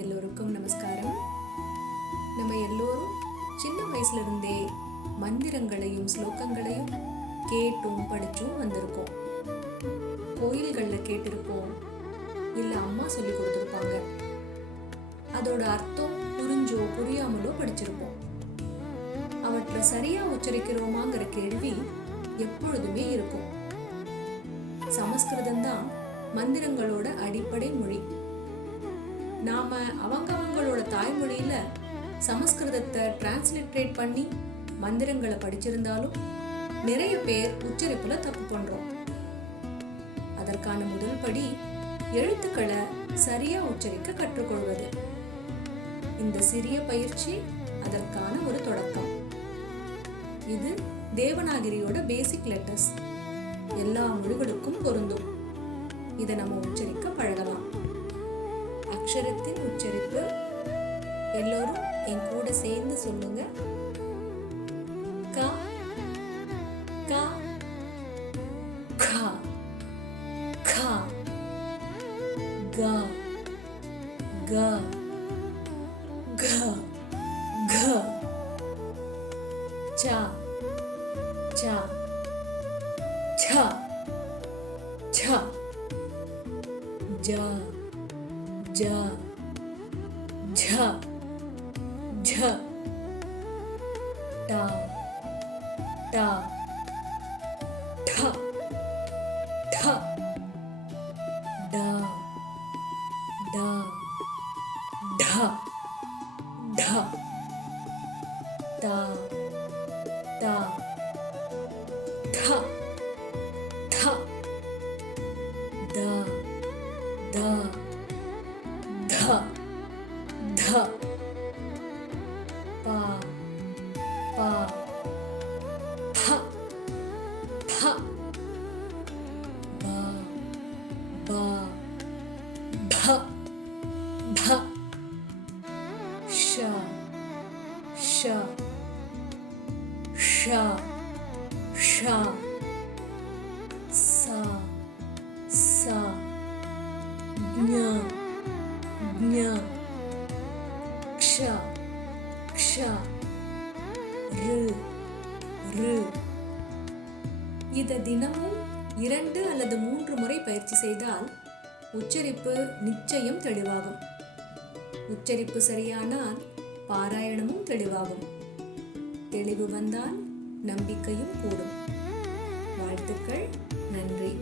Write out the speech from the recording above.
எல்லோருக்கும் நமஸ்காரம். நம்ம எல்லோரும் சின்ன வயசுல இருந்தே மந்திரங்களையும் ஸ்லோகங்களையும் கேட்டும் படிச்சும் வந்திருக்கோம். கோயில்களில் கேட்டிருப்போம், இல்லை அம்மா சொல்லி கொடுத்துருப்பாங்க. அதோட அர்த்தம் புரிஞ்சோ புரியாமலோ படிச்சிருப்போம். அவற்றை சரியா உச்சரிக்கிறோமாங்கிற கேள்வி எப்பொழுதுமே இருக்கும். சமஸ்கிருதம் தான் மந்திரங்களோட அடிப்படை மொழி. நாம அவங்களோட தாய்மொழியில சமஸ்கிருதத்தை டிரான்ஸ்லிட்ரேட் பண்ணி மந்திரங்களை படிச்சிருந்தாலும் நிறைய பேர் உச்சரிப்புல தப்பு பண்றோம். அதற்கான முதல் படி எழுத்துக்களை சரியா உச்சரிக்க கற்றுக்கொள்வது. இந்த சிறிய பயிற்சி அதற்கான ஒரு தொடக்கம். இது தேவநாகரியோட பேசிக் லெட்டர்ஸ். எல்லா மொழிகளுக்கும் பொருந்தும். இதை நம்ம உச்சரிக்க பழகலாம். அக்ஷரத்தின் உச்சரிப்பு எல்லோரும் என் கூட சேர்ந்து சொல்லுங்க. க க க க க க க க ச ச ச ச ஜ ஜ ஜ ஜ ட ட ட ட ட ட ட ட த த த த த த ध ध पा पा फ फ बा बा भ भ श श श श सा सा ज्ञ ज्ञ क्ष क्ष ऋ ऋ. இதை தினமும் 2 அல்லது 3 முறை பயிற்சி செய்தால் உச்சரிப்பு நிச்சயம் தெளிவாகும். உச்சரிப்பு சரியானால் பாராயணமும் தெளிவாகும். தெளிவு வந்தால் நம்பிக்கையும் கூடும். வாழ்த்துக்கள். நன்றி.